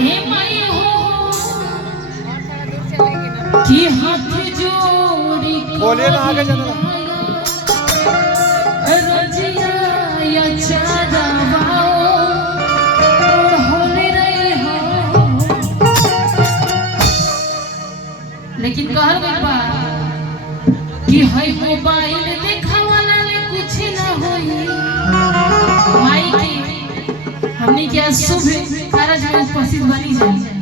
ए माई हो कि हाथ जोड़ी बोलिए ना आगे चलो रजिया या चादा वाओ और होने रही हो। लेकिन कहल गई बा कि है मोबाइल देखावला ले कुछ ना होई। माई की हमनी के शुभ कार्य में उपस्थित बनी जाए।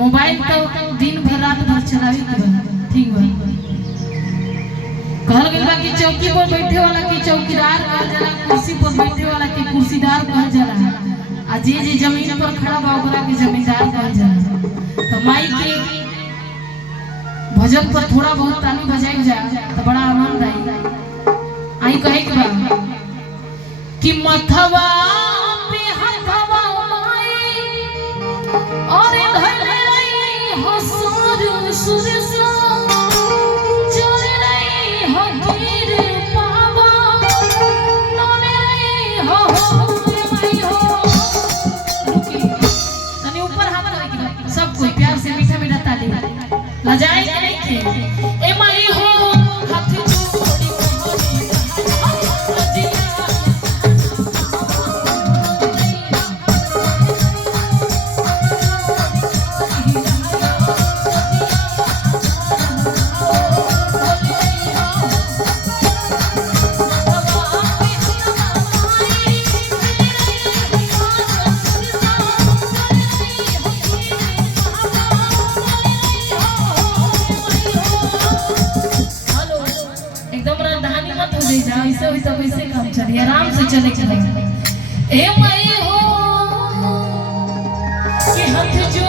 मोबाइल तो दिन भर रात भर चलावे के बा, ठीक बा। कहल गइल बा कि चौकी पर बैठे वाला के चौकीदार कहल जाला, कुर्सी पर बैठे वाला के कुर्सीदार कहल जाला, आ जे जे जमीन पर खड़ा बा ओकरा के जमींदार कहल जाला। तो माई के भजन पर थोड़ा बहुत ताली बजाई जा तो बड़ा आनंद आई। आई कहे के बा कि मथवा पे हथवा माई और धले रही हो सुर सुर सा चल रही हो गिर पावा नले रही हो माई हो। तनी ऊपर हाथ लगा के सब कोई प्यार से मीठा मीठा ताली लजाए नहीं के। ए माई हो हाथ जोड़ी ऐसे हुई तो कैसे काम चलिए, आराम से चले के। ए माई हो कि हाथ जो